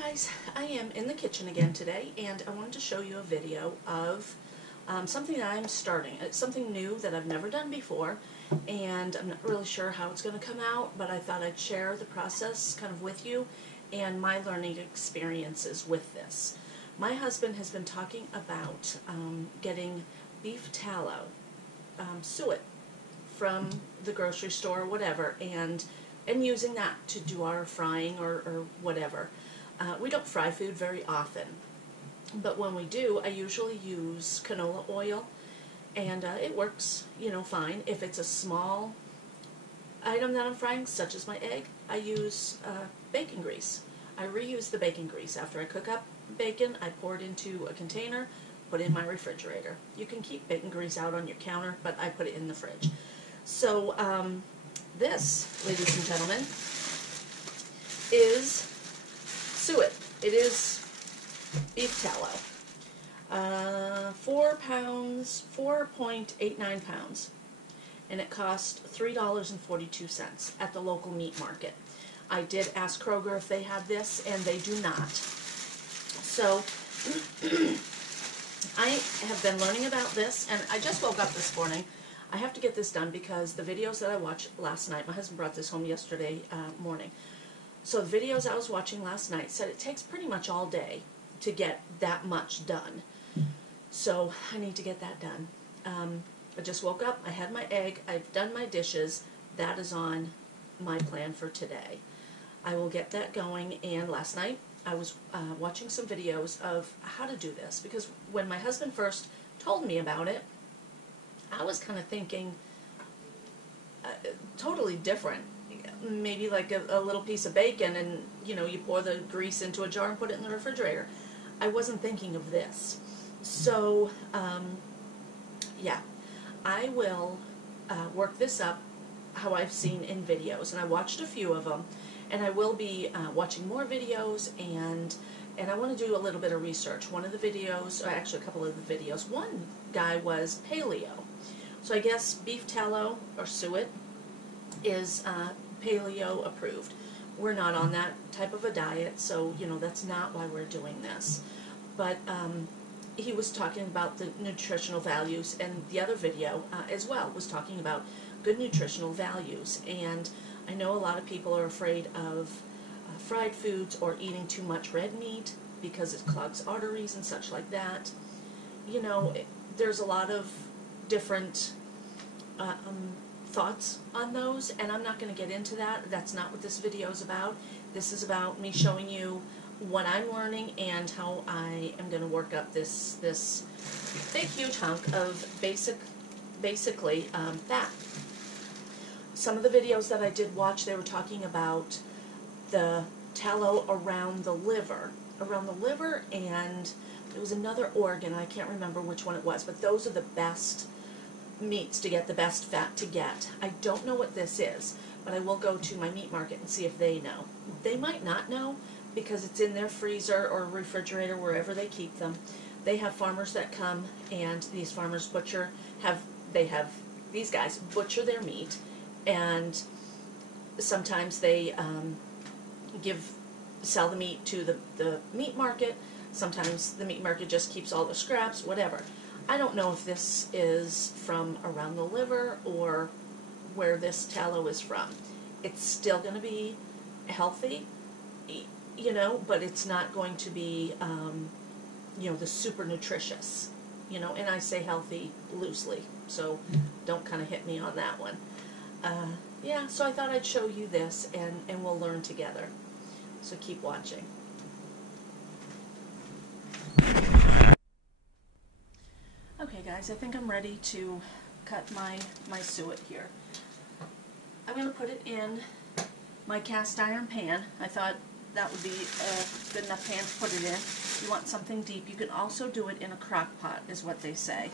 guys, I am in the kitchen again today, and I wanted to show you a video of something that I'm starting. It's something new that I've never done before, and I'm not really sure how it's going to come out, but I thought I'd share the process kind of with you and my learning experiences with this. My husband has been talking about getting beef tallow, suet, from the grocery store or whatever, and using that to do our frying or whatever. We don't fry food very often, but when we do, I usually use canola oil, and it works, fine. If it's a small item that I'm frying, such as my egg, I use bacon grease. I reuse the bacon grease. After I cook up bacon, I pour it into a container, put it in my refrigerator. You can keep bacon grease out on your counter, but I put it in the fridge. So this, ladies and gentlemen, is suet. It is beef tallow. 4 pounds, 4.89 pounds. And it cost $3.42 at the local meat market. I did ask Kroger if they had this, and they do not. So I have been learning about this, and I just woke up this morning. I have to get this done because the videos that I watched last night, my husband brought this home yesterday morning. So the videos I was watching last night said it takes pretty much all day to get that much done. So I need to get that done. I just woke up, I had my egg, I've done my dishes. That is on my plan for today. I will get that going, and last night I was watching some videos of how to do this, because when my husband first told me about it, I was kind of thinking totally different. Maybe like a little piece of bacon, and you pour the grease into a jar and put it in the refrigerator. I wasn't thinking of this. So yeah, I will work this up how I've seen in videos, and I watched a few of them, and I will be watching more videos, and I want to do a little bit of research. One of the videos, or actually a couple of the videos, one guy was paleo. So I guess beef tallow or suet is paleo approved. We're not on that type of a diet, so that's not why we're doing this. But he was talking about the nutritional values, and the other video as well was talking about good nutritional values. And I know a lot of people are afraid of fried foods or eating too much red meat because it clogs arteries and such like that. There's a lot of different thoughts on those, and I'm not going to get into that. That's not what this video is about. This is about me showing you what I'm learning and how I am going to work up this big huge hunk of basically fat. Some of the videos that I did watch, they were talking about the tallow around the liver, and there was another organ. I can't remember which one it was, but those are the best meats to get, the best fat to get. I don't know what this is, but I will go to my meat market and see if they know. They might not know because it's in their freezer or refrigerator, wherever they keep them. They have farmers that come, and these farmers these guys butcher their meat, and sometimes they sell the meat to the meat market. Sometimes the meat market just keeps all the scraps, whatever. I don't know if this is from around the liver or where this tallow is from. It's still going to be healthy, but it's not going to be, the super nutritious, and I say healthy loosely, so don't kind of hit me on that one. Yeah, so I thought I'd show you this, and we'll learn together. So keep watching. Okay guys, I think I'm ready to cut my suet here. I'm going to put it in my cast iron pan. I thought that would be a good enough pan to put it in. You want something deep. You can also do it in a crock pot, is what they say.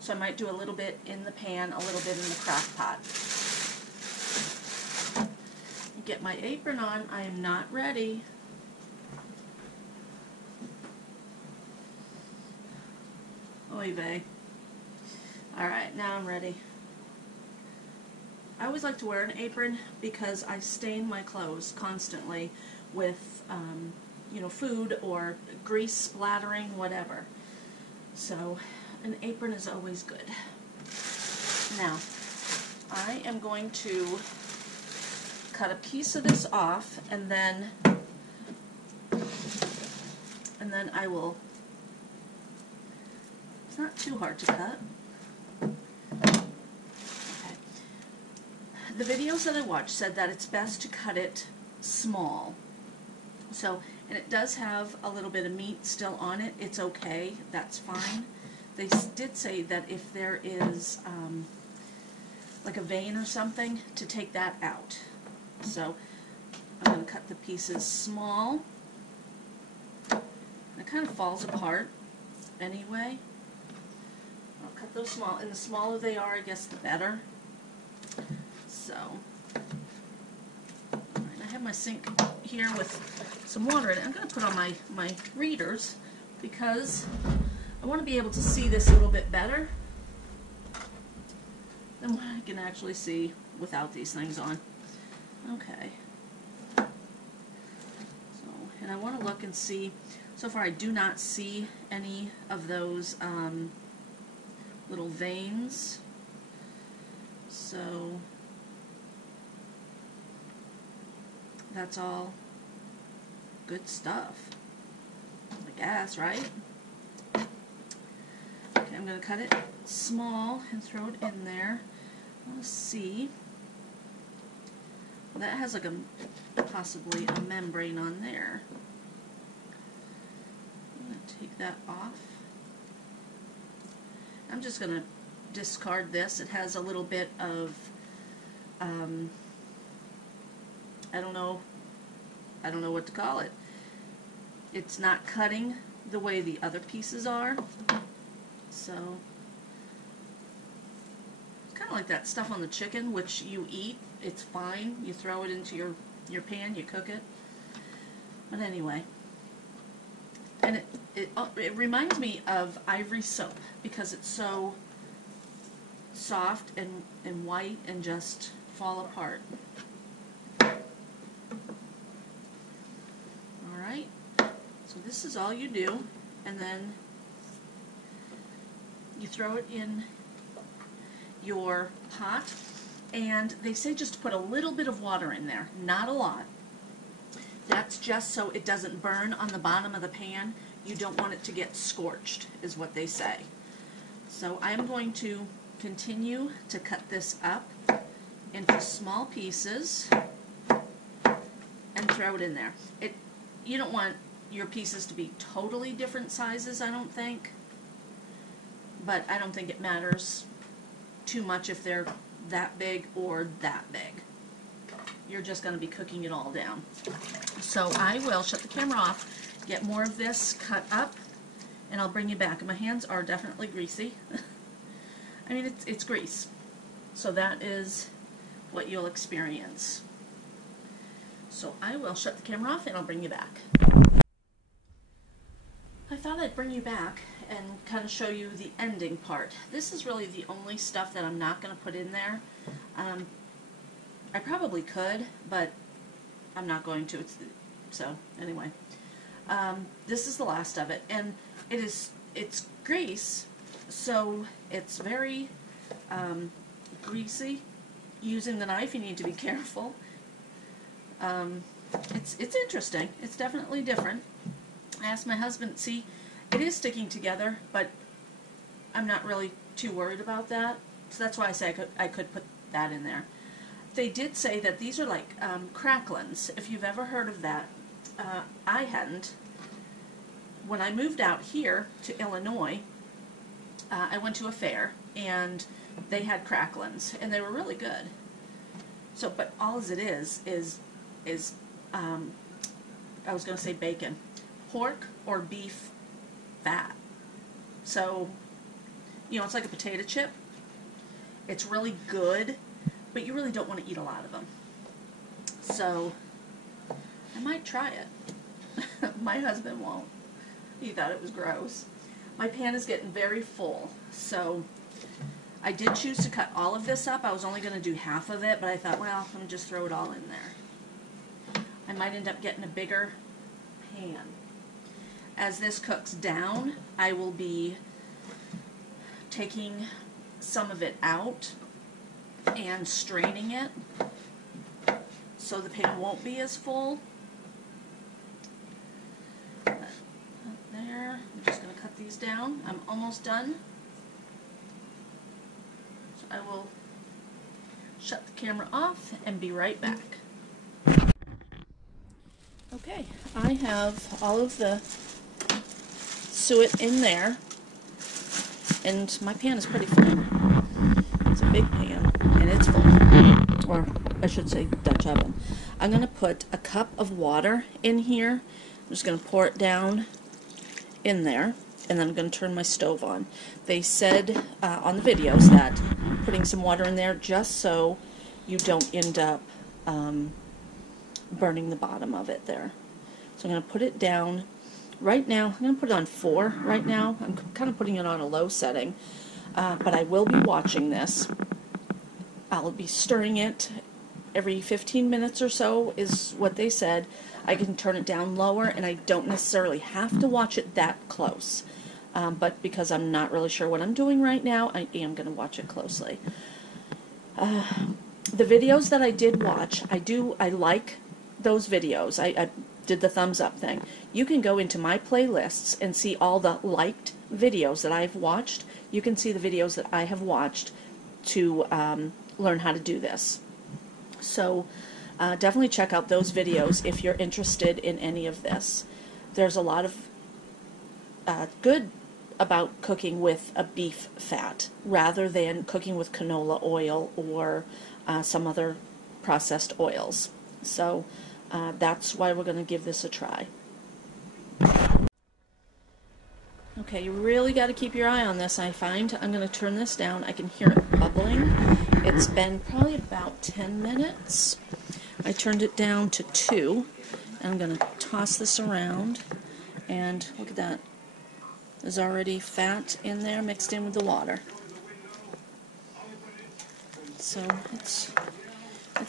So I might do a little bit in the pan, a little bit in the crock pot. Get my apron on. I am not ready. Oy vey. Alright, now I'm ready. I always like to wear an apron because I stain my clothes constantly with you know, food or grease splattering, whatever. So an apron is always good. Now, I am going to cut a piece of this off, and then I will, it's not too hard to cut. Okay. The videos that I watched said that it's best to cut it small. So, and it does have a little bit of meat still on it. It's okay, that's fine. They did say that if there is like a vein or something, to take that out. So I'm going to cut the pieces small. It kind of falls apart anyway. I'll cut those small, and the smaller they are, I guess the better. So, alright, I have my sink here with some water in it. I'm going to put on my readers because I want to be able to see this a little bit better than what I can actually see without these things on. Okay. So, and I want to look and see. So far I do not see any of those little veins. So that's all good stuff, I guess, right? Okay, I'm going to cut it small and throw it in there. Let's see. That has like possibly a membrane on there. I'm going to take that off. I'm just going to discard this. It has a little bit of, I don't know what to call it. It's not cutting the way the other pieces are. So it's kind of like that stuff on the chicken, which you eat. It's fine. You throw it into your pan, you cook it. But anyway, and it reminds me of ivory soap because it's so soft and white and just fall apart. Alright, so this is all you do, and then you throw it in your pot, and they say just to put a little bit of water in there, not a lot. That's just so it doesn't burn on the bottom of the pan. You don't want it to get scorched, is what they say. So I'm going to continue to cut this up into small pieces and throw it in there. You don't want your pieces to be totally different sizes, I don't think. But I don't think it matters too much if they're that big or that big. You're just going to be cooking it all down. So I will shut the camera off, get more of this cut up, and I'll bring you back. And my hands are definitely greasy. I mean, it's grease. So that is what you'll experience. So I will shut the camera off and I'll bring you back. I thought I'd bring you back and kind of show you the ending part. This is really the only stuff that I'm not going to put in there. I probably could, but I'm not going to. So anyway, this is the last of it, and it's grease, so it's very greasy. Using the knife, you need to be careful. It's interesting. It's definitely different. I asked my husband, see, it is sticking together, but I'm not really too worried about that. So that's why I say I could put that in there. They did say that these are like cracklins, if you've ever heard of that. I hadn't. When I moved out here to Illinois, I went to a fair, and they had cracklins, and they were really good. So, but all it is I was going to say bacon, pork or beef fat. So, you know, it's like a potato chip. It's really good, but you really don't want to eat a lot of them. So, I might try it. My husband won't. He thought it was gross. My pan is getting very full, so I did choose to cut all of this up. I was only going to do half of it, but I thought, well, I'm going to just throw it all in there. I might end up getting a bigger pan. As this cooks down, I will be taking some of it out and straining it so the pan won't be as full. There, I'm just going to cut these down. I'm almost done. So I will shut the camera off and be right back. Okay, I have all of the suet in there, and my pan is pretty full. It's a big pan, and it's full. Or, I should say, Dutch oven. I'm going to put a cup of water in here. I'm just going to pour it down in there, and then I'm going to turn my stove on. They said on the videos that putting some water in there just so you don't end up burning the bottom of it there. So I'm going to put it down. Right now, I'm going to put it on 4 right now. I'm kind of putting it on a low setting, but I will be watching this. I'll be stirring it every 15 minutes or so is what they said. I can turn it down lower, and I don't necessarily have to watch it that close. But because I'm not really sure what I'm doing right now, I am going to watch it closely. The videos that I did watch, I like those videos. I did the thumbs up thing. You can go into my playlists and see all the liked videos that I've watched. You can see the videos that I have watched to learn how to do this. So definitely check out those videos if you're interested in any of this. There's a lot of good about cooking with a beef fat rather than cooking with canola oil or some other processed oils. So that's why we're going to give this a try. Okay, you really got to keep your eye on this, I find. I'm going to turn this down. I can hear it bubbling. It's been probably about 10 minutes. I turned it down to 2. And I'm going to toss this around. And look at that. There's already fat in there mixed in with the water. So it's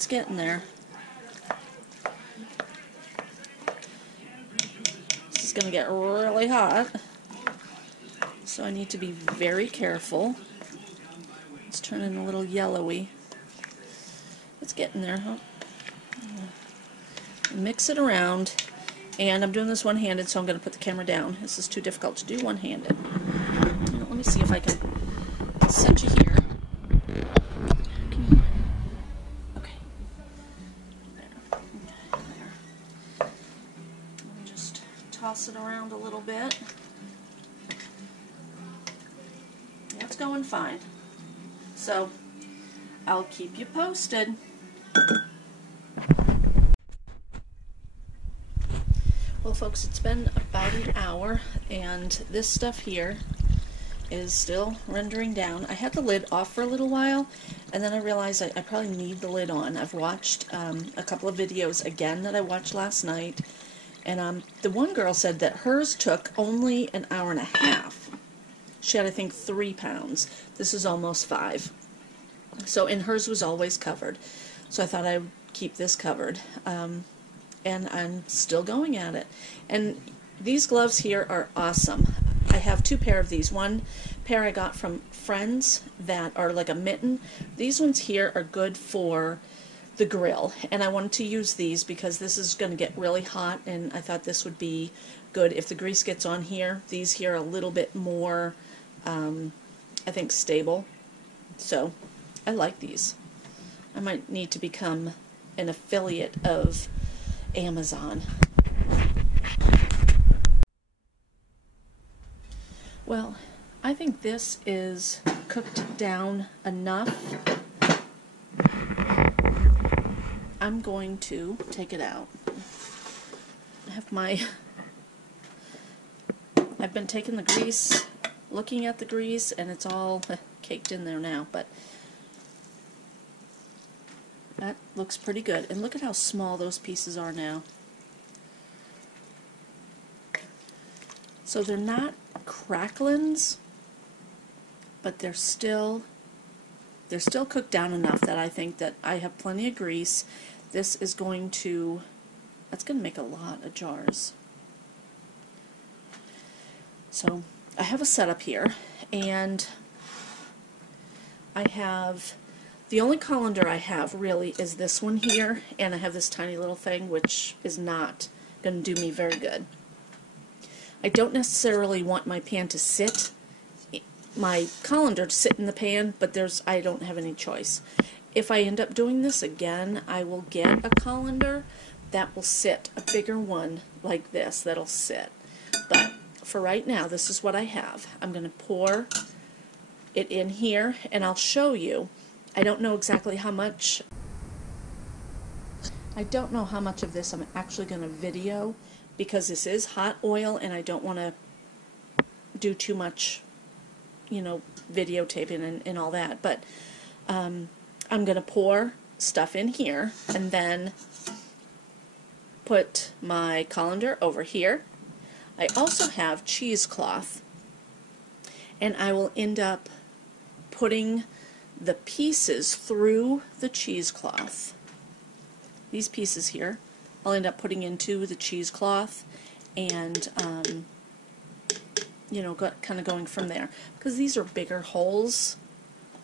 getting there. This is going to get really hot. So I need to be very careful. It's turning a little yellowy. It's getting there, huh? Mix it around, and I'm doing this one-handed, so I'm going to put the camera down. This is too difficult to do one-handed. Let me see if I can set you here. Okay. There. Let me just toss it around a little bit. It's going fine. So, I'll keep you posted. Well, folks, it's been about an hour, and this stuff here is still rendering down. I had the lid off for a little while, and then I realized I probably need the lid on. I've watched a couple of videos again that I watched last night, and the one girl said that hers took only an hour and a half. She had, I think, 3 pounds. This is almost 5. So, and hers was always covered. So I thought I would keep this covered. And I'm still going at it. And these gloves here are awesome. I have 2 pair of these. One pair I got from friends that are like a mitten. These ones here are good for the grill. And I wanted to use these because this is going to get really hot, and I thought this would be good if the grease gets on here. These here are a little bit more, I think, stable. So I like these. I might need to become an affiliate of Amazon. Well, I think this is cooked down enough. I'm going to take it out. I have I've been taking the grease, looking at the grease, and it's all caked in there now, but that looks pretty good. And look at how small those pieces are now. So they're not cracklins, but they're still cooked down enough that I think that I have plenty of grease. This is going to, that's going to make a lot of jars. So I have a setup here, and I have, the only colander I have really is this one here, and I have this tiny little thing which is not going to do me very good. I don't necessarily want my pan to sit, my colander to sit in the pan, but I don't have any choice. If I end up doing this again, I will get a colander that will sit, a bigger one like this that'll sit. But for right now, this is what I have. I'm going to pour it in here, and I'll show you. I don't know exactly how much. I don't know how much of this I'm actually going to video, because this is hot oil and I don't want to do too much, you know, videotaping and all that. But I'm going to pour stuff in here and then put my colander over here. I also have cheesecloth, and I will end up putting the pieces through the cheesecloth. These pieces here I'll end up putting into the cheesecloth, and you know, kind of going from there, because these are bigger holes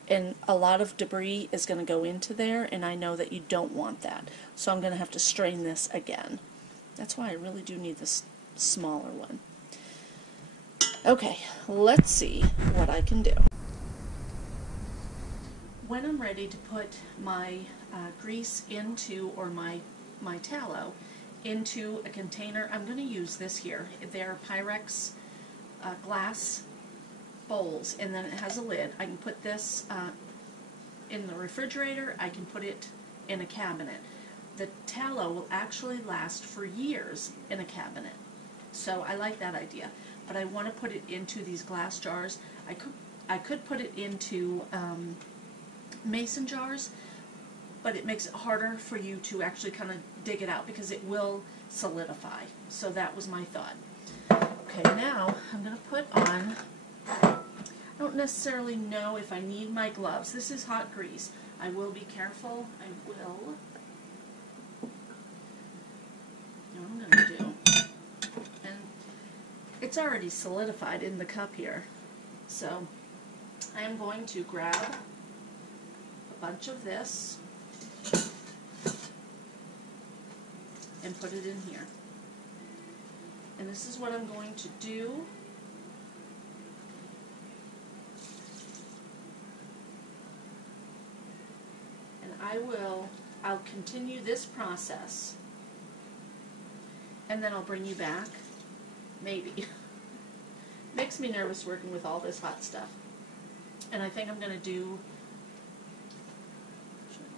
and a lot of debris is going to go into there, and I know that you don't want that, so I'm going to have to strain this again. That's why I really do need this smaller one. Okay, let's see what I can do. When I'm ready to put my grease into, or my tallow into a container, I'm going to use this here. They're Pyrex glass bowls, and then it has a lid. I can put this in the refrigerator. I can put it in a cabinet. The tallow will actually last for years in a cabinet, so I like that idea. But I want to put it into these glass jars. I could put it into mason jars, but it makes it harder for you to actually kind of dig it out because it will solidify. So that was my thought. Okay, now I'm going to put on, I don't necessarily know if I need my gloves. This is hot grease. I will be careful. I will. What I'm going to do, and it's already solidified in the cup here, so I am going to grab a bunch of this and put it in here. And this is what I'm going to do. And I'll continue this process, and then I'll bring you back, maybe. Makes me nervous working with all this hot stuff. And I think I'm going to do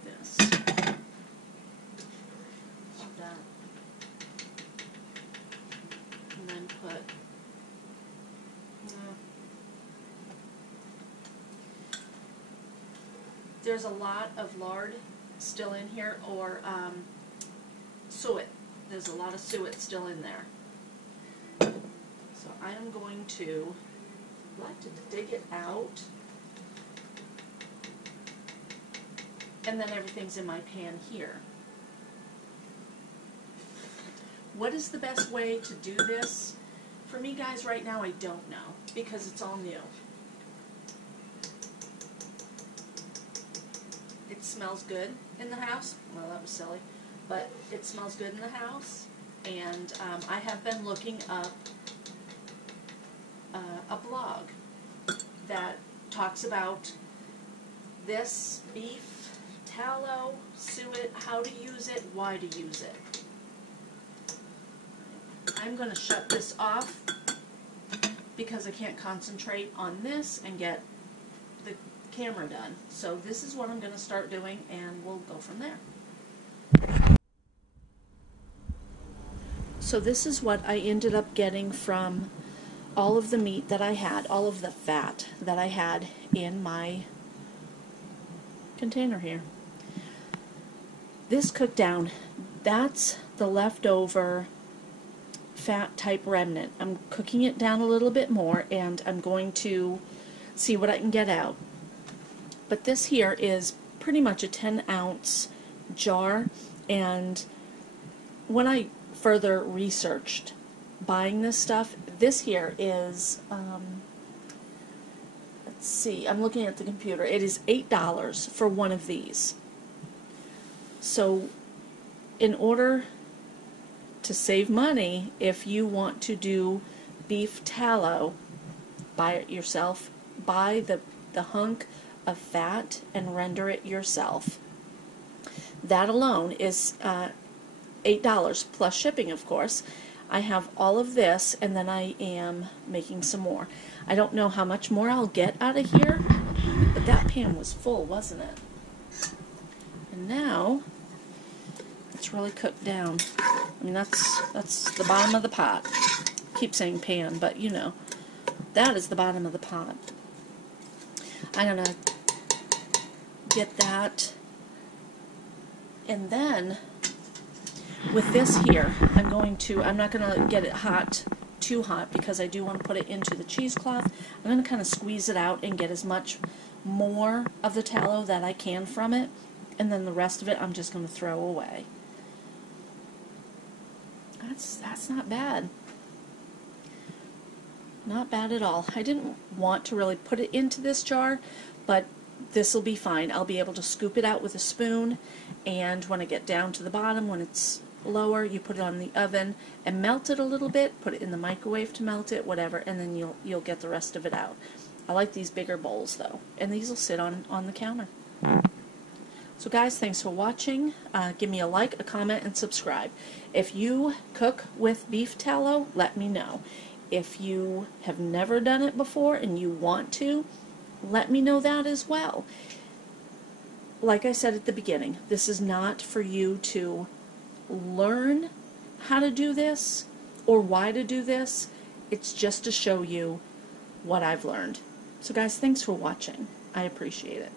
this. That. And then put, there's a lot of lard still in here, or suet. There's a lot of suet still in there. So I am going to like to dig it out, and then everything's in my pan here. What is the best way to do this? For me, guys, right now I don't know, because it's all new. It smells good in the house. Well, that was silly. But it smells good in the house, and I have been looking up a blog that talks about this beef tallow, suet, how to use it, why to use it. I'm going to shut this off because I can't concentrate on this and get the camera done. So this is what I'm going to start doing, and we'll go from there. So this is what I ended up getting from all of the meat that I had, all of the fat that I had in my container here. This cooked down, that's the leftover fat type remnant. I'm cooking it down a little bit more, and I'm going to see what I can get out. But this here is pretty much a 10-ounce jar, and when I further researched buying this stuff, this here is, let's see, I'm looking at the computer. It is $8 for one of these. So in order to save money, if you want to do beef tallow, buy it yourself. Buy the hunk of fat and render it yourself. That alone is $8 plus shipping, of course. I have all of this, and then I am making some more. I don't know how much more I'll get out of here, but that pan was full, wasn't it? And now it's really cooked down. I mean, that's the bottom of the pot. I keep saying pan, but you know, that is the bottom of the pot. I'm gonna get that, and then with this here, I'm not going to get it hot, too hot, because I do want to put it into the cheesecloth. I'm going to kind of squeeze it out and get as much more of the tallow that I can from it, and then the rest of it I'm just going to throw away. That's not bad. Not bad at all. I didn't want to really put it into this jar, but this will be fine. I'll be able to scoop it out with a spoon, and when I get down to the bottom, when it's lower, you put it on the oven and melt it a little bit, put it in the microwave to melt it, whatever, and then you'll get the rest of it out. I like these bigger bowls though, and these will sit on the counter. So guys, thanks for watching. Give me a like, a comment, and subscribe. If you cook with beef tallow, let me know. If you have never done it before and you want to, let me know that as well. Like I said at the beginning, this is not for you to learn how to do this or why to do this. It's just to show you what I've learned. So guys, thanks for watching. I appreciate it.